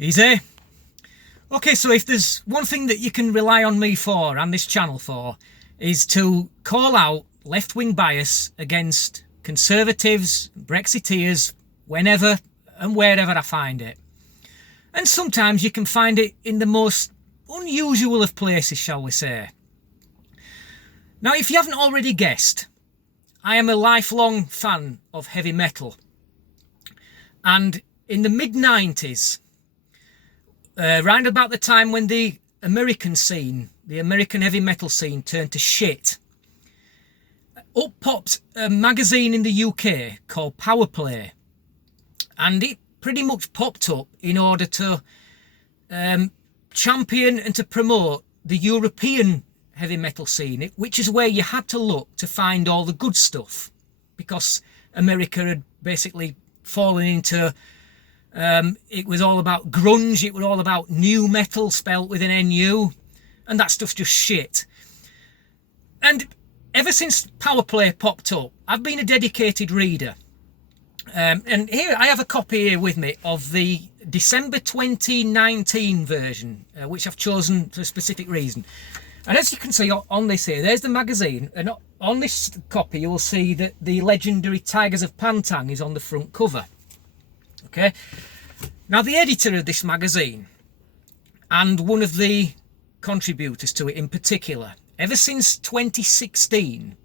Easy. Okay, so if there's one thing that you can rely on me for and this channel for is to call out left-wing bias against Conservatives, Brexiteers, whenever and wherever I find it. And sometimes you can find it in the most unusual of places, shall we say. Now, if you haven't already guessed, I am a lifelong fan of heavy metal. And in the mid-90s, round about the time when the American scene, the American heavy metal scene turned to shit, up popped a magazine in the UK called Powerplay. And it pretty much popped up in order to champion and to promote the European heavy metal scene, which is where you had to look to find all the good stuff, because America had basically fallen into it was all about grunge, it was all about new metal spelt with an NU, and that stuff's just shit. And ever since Powerplay popped up, I've been a dedicated reader. And here I have a copy here with me of the December 2019 version, which I've chosen for a specific reason. And as you can see on this here, there's the magazine, and on this copy you will see that the legendary Tigers of Pantang is on the front cover. Okay, now the editor of this magazine, and one of the contributors to it in particular, ever since 2016,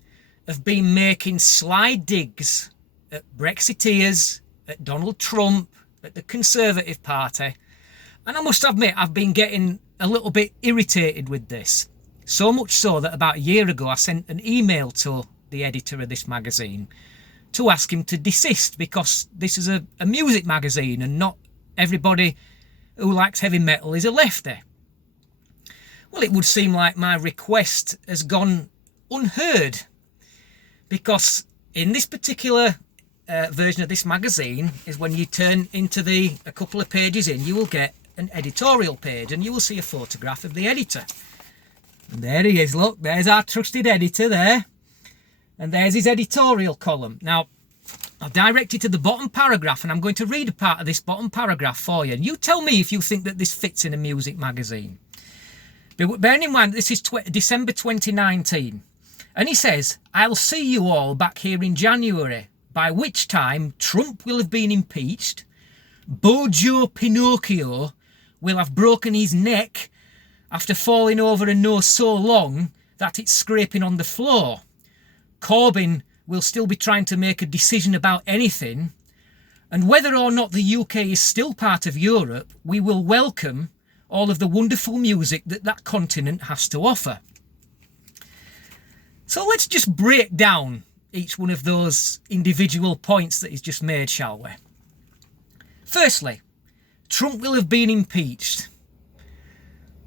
have been making sly digs at Brexiteers, at Donald Trump, at the Conservative Party. And I must admit, I've been getting a little bit irritated with this. So much so that about a year ago, I sent an email to the editor of this magazine to ask him to desist, because this is a music magazine and not everybody who likes heavy metal is a lefty. Well, it would seem like my request has gone unheard, because in this particular version of this magazine is when you turn into a couple of pages in, you will get an editorial page and you will see a photograph of the editor. And there he is, look, there's our trusted editor there. And there's his editorial column. Now, I've directed to the bottom paragraph, and I'm going to read a part of this bottom paragraph for you. And you tell me if you think that this fits in a music magazine. But bearing in mind, this is December 2019. And he says, "I'll see you all back here in January, by which time Trump will have been impeached, Bojo Pinochio will have broken his neck after falling over a nose so long that it's scraping on the floor. Corbyn will still be trying to make a decision about anything, and whether or not the UK is still part of Europe, we will welcome all of the wonderful music that continent has to offer." So let's just break down each one of those individual points that he's just made, shall we? Firstly, Trump will have been impeached.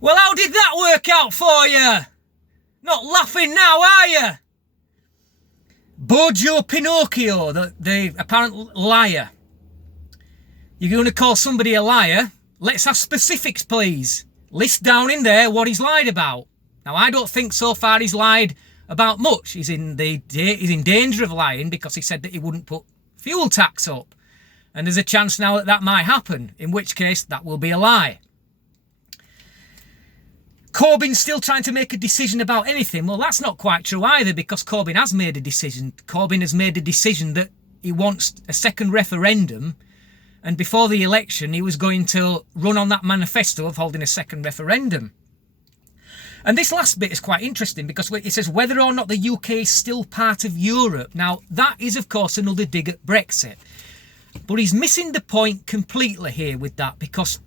Well, how did that work out for you? Not laughing now, are you? Bojo Pinochio, the apparent liar. You're going to call somebody a liar? Let's have specifics, please. List down in there what he's lied about. Now, I don't think so far he's lied about much. He's in danger of lying, because he said that he wouldn't put fuel tax up. And there's a chance now that might happen, in which case that will be a lie. Corbyn's still trying to make a decision about anything. Well, that's not quite true either, because Corbyn has made a decision. Corbyn has made a decision that he wants a second referendum, and before the election he was going to run on that manifesto of holding a second referendum. And this last bit is quite interesting, because it says whether or not the UK is still part of Europe. Now, that is, of course, another dig at Brexit. But he's missing the point completely here with that, because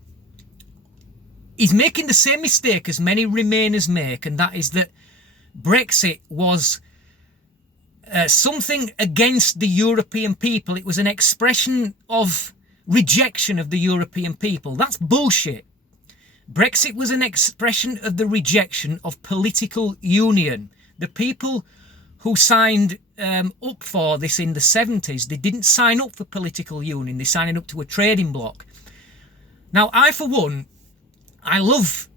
he's making the same mistake as many Remainers make, and that is that Brexit was something against the European people. It was an expression of rejection of the European people. That's bullshit. Brexit was an expression of the rejection of political union. The people who signed up for this in the 70s, they didn't sign up for political union. They signed up to a trading bloc. Now, I, for one, I love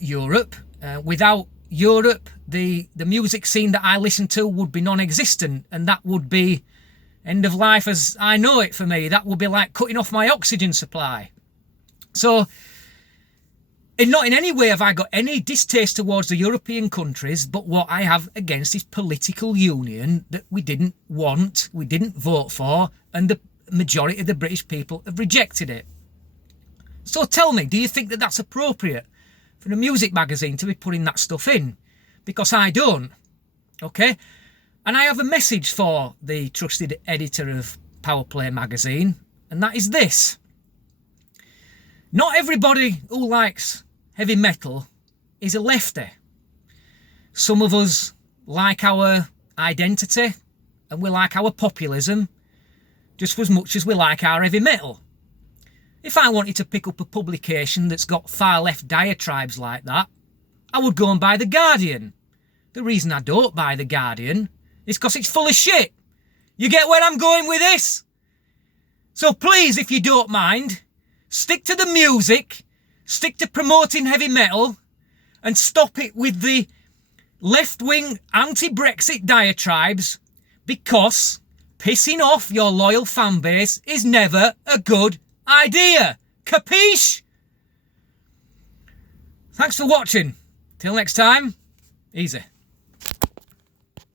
Europe. Without Europe, the music scene that I listen to would be non-existent, and that would be end of life as I know it for me. That would be like cutting off my oxygen supply. So, and not in any way have I got any distaste towards the European countries, but what I have against is political union that we didn't want, we didn't vote for, and the majority of the British people have rejected it. So tell me, do you think that that's appropriate for a music magazine to be putting that stuff in? Because I don't, okay? And I have a message for the trusted editor of Powerplay magazine, and that is this. Not everybody who likes heavy metal is a lefty. Some of us like our identity and we like our populism just as much as we like our heavy metal. If I wanted to pick up a publication that's got far left diatribes like that, I would go and buy The Guardian. The reason I don't buy The Guardian is because it's full of shit. You get where I'm going with this? So please, if you don't mind, stick to the music, stick to promoting heavy metal, and stop it with the left-wing anti-Brexit diatribes, because pissing off your loyal fan base is never a good idea. Capiche? Thanks for watching. Till next time, easy.